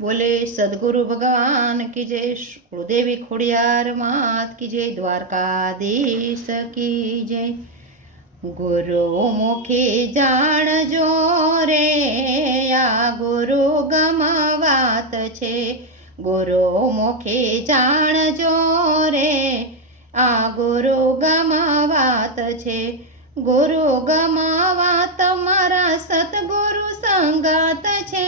બોલે, સદગુરુ ભગવાન કી જય કુળદેવી ખોડિયાર માત કી જય દ્વારકાધીશ કી જય ગુરુ મુખી જાણજો રે, આ ગુરુ ગમ વાત છે, ગુરુ મુખી જાણજો રે, આ ગુરુ ગમ વાત છે, ગુરુ ગમ વાત મારા સતગુરુ સંગાત છે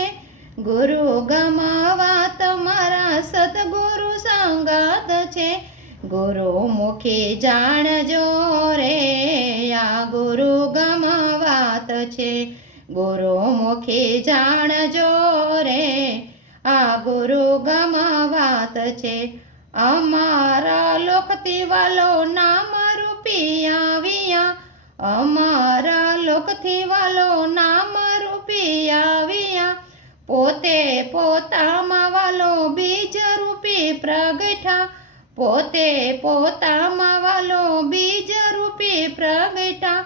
ગુરુ ગમાવા તમારા સદગુરુ સંગાત છે. ગુરુ મુખે જાણજો રે, આ ગુરુ ગમાવાત છે. ગુરુ મુખે જાણજો રે, આ ગુરુ ગમાવાત છે. અમારા લોકથી વાલો નામ રૂપી આવ્યા. અમારા લોકથી વાલો નામ રૂપી આવ્યા. પોતે પોતામાં વાલો બીજ રૂપી પ્રગટા. પોતે પોતામાં વાલો બીજ રૂપી પ્રગટા.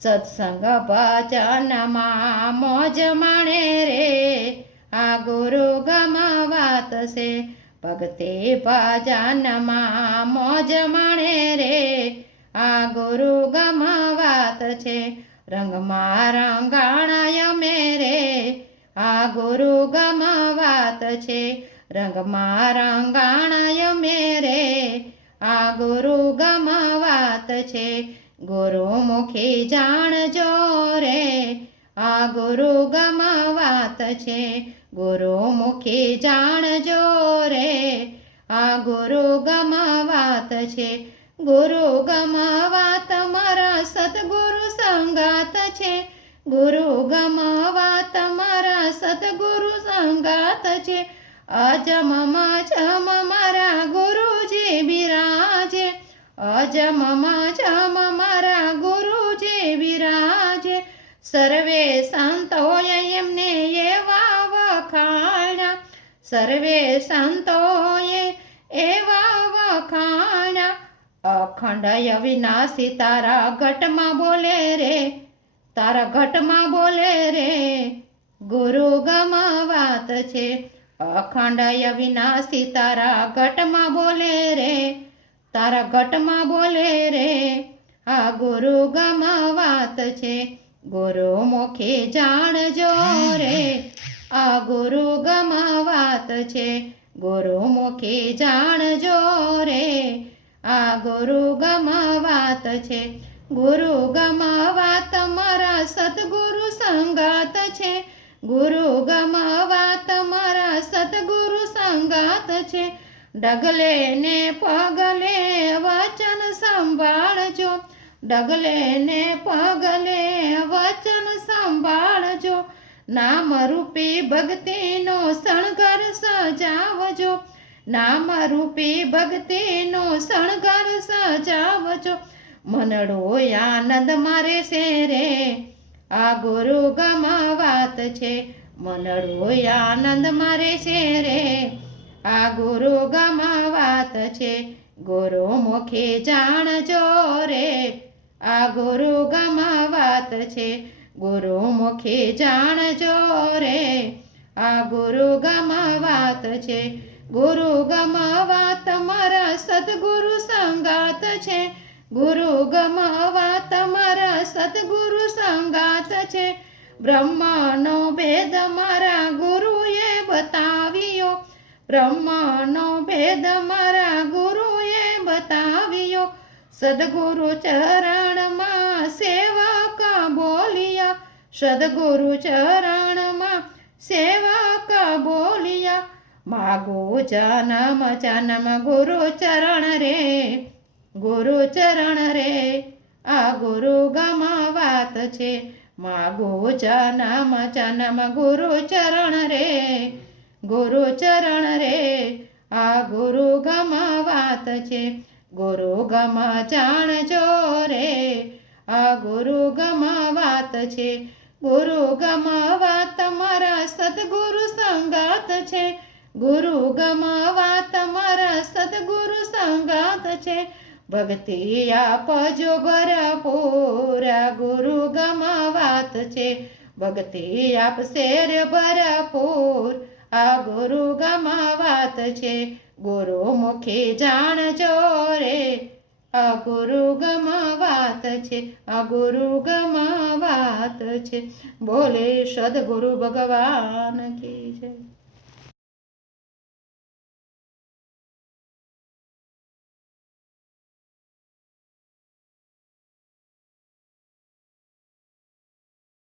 સત્સંગ ભજનમાં મોજ માણે રે. આ ગુરુ ગમાવાત છે. ભગતે ભજનમાં મોજ માણે રે. આ ગુરુ ગમાવાત છે. રંગમાં રંગાણાય મેરે આ ગુરુ ગમાવાત છે. રંગમાં રંગાણય મેરે. આ ગુરુ ગમાવાત છે. ગુરુમુખી જાણજો રે. આ ગુરુ ગમાવાત છે. ગુરુમુખી જાણજો રે. આ ગુરુ ગમાવાત છે. ગુરુ ગમાવાત મારા સદગુરુ સંગાત છે. ગુરુ ગમાવા સતગુરુ સંગાત છે. અજમમાં જમ મારા ગુરુજી બિરાજે. અજમમાં જમ મારા ગુરુજી બિરાજે. સર્વે સંતોએ એમને એવા વખાણા. સર્વે સંતોએ એવા વખાણા. અખંડ અવિનાશી તારા ઘટમાં બોલે રે. તારા ઘટમાં બોલે રે. ગુરુ ગમાવાત છે. અખંડ અવિનાશી તારા ઘટમાં બોલે રે. તારા ઘટમાં બોલે રે. આ ગુરુ ગમાવાત છે. ગુરુ મુખે જાણજો રે. આ ગુરુ ગમાવાત છે. ગુરુ મુખે જાણજો રે. આ ગુરુ ગમાવાત છે. ગુરુ ગમાવા મારા સદગુરુ સંગાત છે. ગુરુ ગમાવા તમારા સતગુરુ સંગાત છે. ડગલે ને પગલે વચન સંભાળજો. ડગલે ને પગલે વચન સંભાળજો. નામ રૂપી ભક્તિનો શણગાર સજાવજો. નામ રૂપી ભક્તિનો શણગાર સજાવજો. મનડો આનંદ મારે શેરે? રે આ ગુરુ ગમાવાત છે. મનડો આનંદ મારે છે રે. આ ગુરુ ગમાવાત છે. ગુરુ મુખે જાણજો રે. આ ગુરુ ગમાવાત છે. ગુરુ મુખે જાણજો રે. આ ગુરુ ગમાવાત છે. ગુરુ ગમાવાત મારા સદગુરુ સંગાત છે. ગુરુ ગમાવા તમારા સદગુરુ સંગાત છે, બ્રહ્મનો ભેદ મારા ગુરુએ બતાવ્યો. બ્રહ્મનો ભેદ મારા ગુરુએ બતાવ્યો. સદગુરુ ચરણમાં સેવક બોલિયા. સદગુરુ ચરણમાં સેવક બોલિયા. માગો જનમ જનમ ગુરુ ચરણ રે. ગુરુ ચરણ રે. આ ગુરુ ગમાવાત છે. મા ગો જનમ જનમ ગુરુ ચરણ રે. ગુરુ ચરણ રે. આ ગુરુ ગમાવાત છે. ગુરુ ગમ જાણજો રે. આ ગુરુ ગમાવાત છે. ગુરુ ગમાવા મારા સદગુરુ સંગાત છે. ગુરુ ગમાવા તમારા સદગુરુ સંગાત છે. ભક્તિ આપજો ભરપૂર, ગુરુ ગમાવાત છે. ભક્તિ આપશે રે ભરપૂર, આ ગુરુ ગમા વાત છે. ગુરુ મુખે જાણજો રે, આ ગુરુ ગમાવાત છે, આ ગુરુ ગમાવાત છે. બોલે સદગુરુ ભગવાન કી જય.